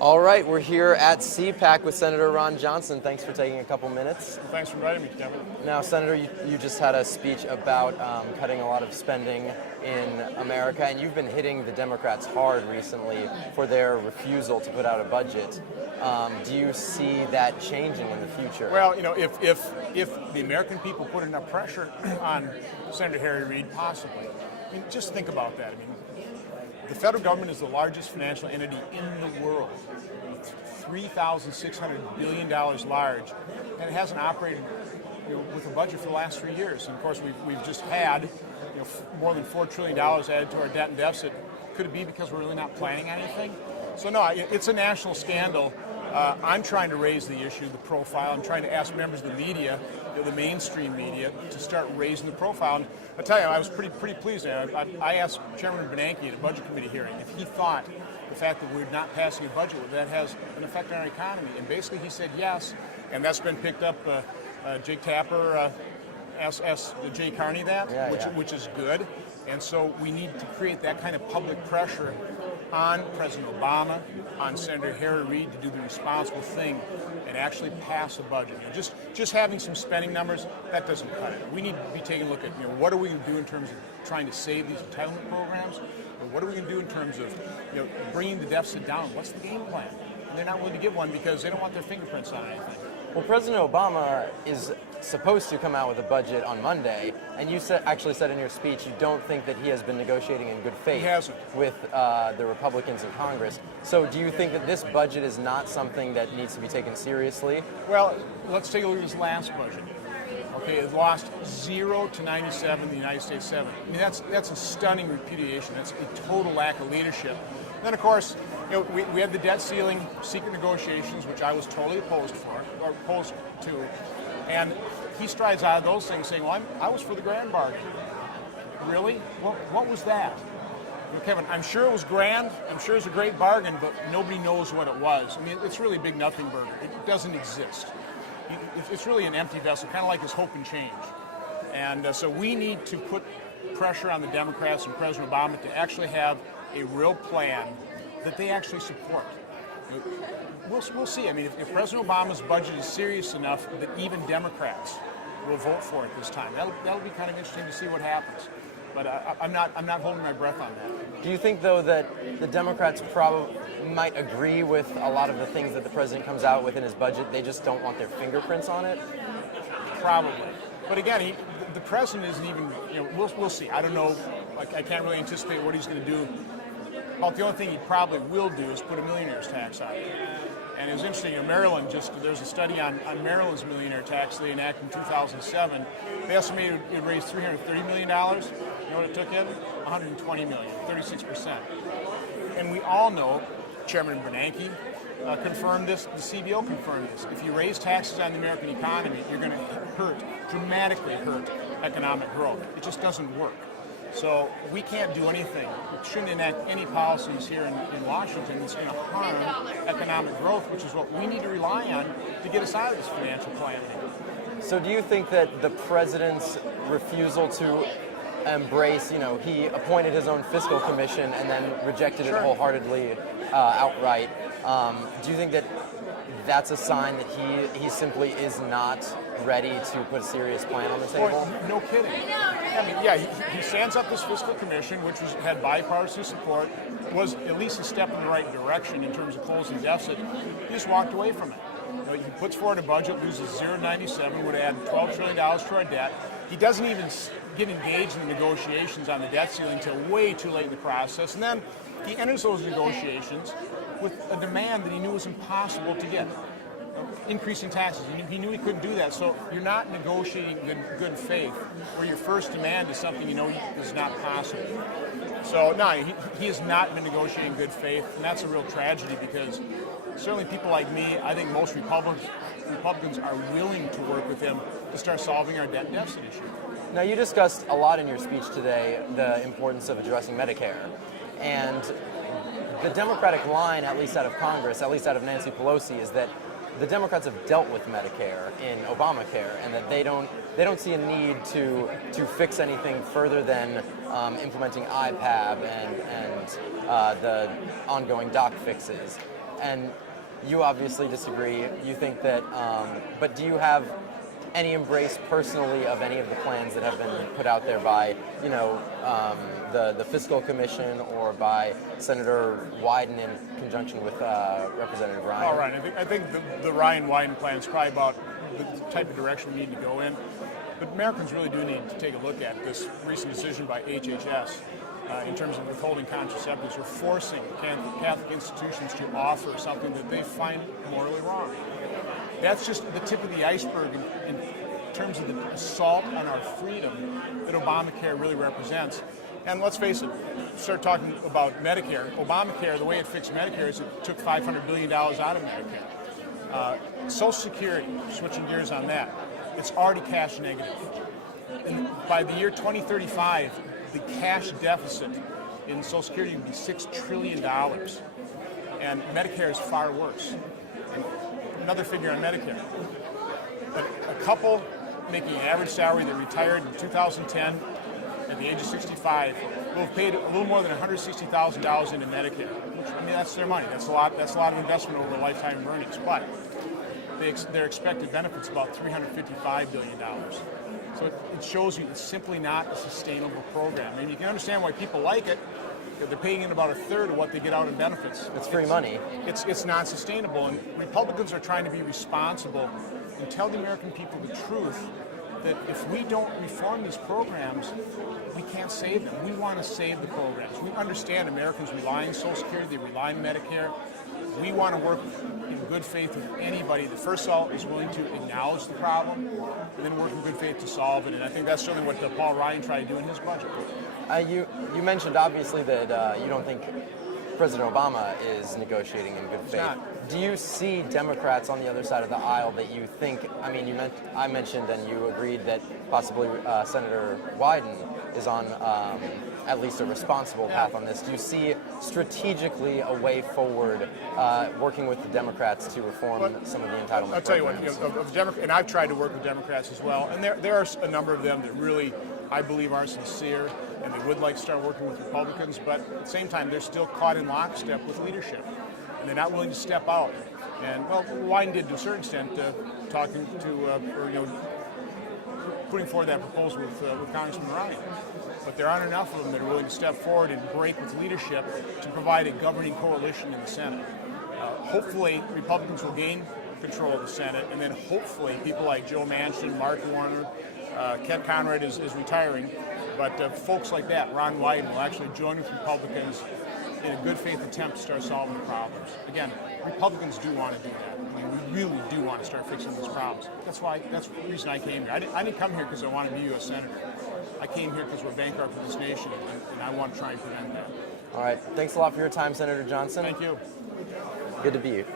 All right, we're here at CPAC with Senator Ron Johnson. Thanks for taking a couple minutes. Well, thanks for inviting me, Kevin. Now, Senator, you just had a speech about cutting a lot of spending in America, and you've been hitting the Democrats hard recently for their refusal to put out a budget. Do you see that changing in the future? Well, you know, if the American people put enough pressure on Senator Harry Reid, possibly. I mean, just think about that. I mean, the federal government is the largest financial entity in the world, $3,600 billion large, and it hasn't operated with a budget for the last 3 years. And of course, we've just had more than $4 trillion added to our debt and deficit. Could it be because we're really not planning anything? So no, it's a national scandal. I'm trying to raise the issue, the profile. I'm trying to ask members of the media, the mainstream media, to start raising the profile. And I tell you, I was pretty pleased. I asked Chairman Bernanke at a budget committee hearing if he thought the fact that we're not passing a budget that has an effect on our economy, and basically he said yes, and that's been picked up. Jake Tapper asked Jay Carney that, which is good, and so we need to create that kind of public pressure on President Obama, on Senator Harry Reid to do the responsible thing and actually pass a budget. Just having some spending numbers, that doesn't cut it. We need to be taking a look at what are we going to do in terms of trying to save these entitlement programs, or what are we going to do in terms of bringing the deficit down? What's the game plan? And they're not willing to give one because they don't want their fingerprints on anything. Well, President Obama is supposed to come out with a budget on Monday, and you actually said in your speech you don't think that he has been negotiating in good faith with the Republicans in Congress. So do you think that this budget is not something that needs to be taken seriously? Well, let's take a look at his last budget. Okay, it lost 0 to 97, the United States 7. I mean, that's a stunning repudiation. That's a total lack of leadership. And then, of course, we had the debt ceiling, secret negotiations, which I was totally opposed to, and he strides out of those things saying, well, I was for the grand bargain. Really? What was that? Kevin, I'm sure it was grand, I'm sure it was a great bargain, but nobody knows what it was. I mean, it's really a big nothing burger. It doesn't exist. It's really an empty vessel, kind of like his hope and change. And so we need to put pressure on the Democrats and President Obama to actually have a real plan that they actually support. We'll see. I mean, if President Obama's budget is serious enough that even Democrats will vote for it this time, that'll be kind of interesting to see what happens. But I'm not holding my breath on that. Do you think, though, that the Democrats probably might agree with a lot of the things that the president comes out with in his budget? They just don't want their fingerprints on it? Probably. But again, the president isn't even, we'll see. I don't know. I can't really anticipate what he's going to do. Well, the only thing he probably will do is put a millionaire's tax on it. And it was interesting, Maryland, there's a study on Maryland's millionaire tax they enacted in 2007. They estimated it would raise $330 million. You know what it took in? $120 million, 36%. And we all know, Chairman Bernanke confirmed this, the CBO confirmed this. If you raise taxes on the American economy, you're going to dramatically hurt economic growth. It just doesn't work. So we can't do anything. We shouldn't enact any policies here in Washington that's going to harm economic growth, which is what we need to rely on to get us out of this financial calamity. So do you think that the president's refusal to embrace, he appointed his own fiscal commission and then rejected it wholeheartedly outright. Do you think that that's a sign that he simply is not ready to put a serious plan on the table? Boy, no kidding. I mean, yeah, he stands up this fiscal commission, which had bipartisan support, was at least a step in the right direction in terms of closing the deficit. He just walked away from it. He puts forward a budget, loses 0.97, would add $12 trillion to our debt. He doesn't even get engaged in the negotiations on the debt ceiling until way too late in the process. And then he enters those negotiations with a demand that he knew was impossible to get. Increasing taxes. He knew he couldn't do that. So you're not negotiating in good faith where your first demand is something you know is not possible. So no, he has not been negotiating in good faith, and that's a real tragedy because certainly people like me, I think most Republicans are willing to work with him to start solving our debt deficit issue. Now, you discussed a lot in your speech today the importance of addressing Medicare. And the Democratic line, at least out of Congress, at least out of Nancy Pelosi, is that the Democrats have dealt with Medicare in Obamacare, and that they don't see a need to fix anything further than implementing IPAB and the ongoing doc fixes. and you obviously disagree. You think that, but do you have any embrace personally of any of the plans that have been put out there by, the Fiscal Commission or by Senator Wyden in conjunction with Representative Ryan? All right. I think the Ryan Wyden plan is probably about the type of direction we need to go in. But Americans really do need to take a look at this recent decision by HHS in terms of withholding contraceptives or forcing Catholic institutions to offer something that they find morally wrong. That's just the tip of the iceberg in terms of the assault on our freedom that Obamacare really represents. And let's face it, start talking about Medicare. Obamacare, the way it fixed Medicare is it took $500 billion out of Medicare. Social Security, switching gears on that, it's already cash negative. And by the year 2035, the cash deficit in Social Security would be $6 trillion. And Medicare is far worse. And another figure on Medicare. A couple making an average salary that retired in 2010 at the age of 65 will have paid a little more than $160,000 into Medicare. Which, I mean, that's their money. That's a lot of investment over a lifetime of earnings. But their expected benefits about $355 billion. So it shows you it's simply not a sustainable program. And you can understand why people like it. They're paying in about a third of what they get out in benefits. It's free money. It's not sustainable. And Republicans are trying to be responsible and tell the American people the truth that if we don't reform these programs, we can't save them. We want to save the programs. We understand Americans rely on Social Security, they rely on Medicare. We want to work in good faith with anybody that first of all is willing to acknowledge the problem and then work in good faith to solve it. And I think that's certainly what Paul Ryan tried to do in his budget. You mentioned obviously that you don't think President Obama is negotiating in good faith. Do you see Democrats on the other side of the aisle that you think, I mentioned and you agreed that possibly Senator Wyden is on at least a responsible path on this. Do you see strategically a way forward working with the Democrats to reform some of the entitlement I'll tell you programs? what, and I've tried to work with Democrats as well, and there are a number of them that really, I believe, are sincere, and they would like to start working with Republicans, but at the same time, they're still caught in lockstep with leadership, and they're not willing to step out. And, well, Wyden did to a certain extent, talking to, putting forward that proposal with Congressman Ryan. But there aren't enough of them that are willing to step forward and break with leadership to provide a governing coalition in the Senate. Hopefully, Republicans will gain control of the Senate, and then hopefully people like Joe Manchin, Mark Warner, Kent Conrad is retiring, but folks like that, Ron Wyden, will actually join with Republicans in a good faith attempt to start solving the problems. Again, Republicans do want to do that. I mean, we really do want to start fixing these problems. That's the reason I came here. I didn't come here because I wanted to be U.S. Senator. I came here because we're bankrupt in this nation, and I want to try and prevent that. All right. Thanks a lot for your time, Senator Johnson. Thank you. Good to be here.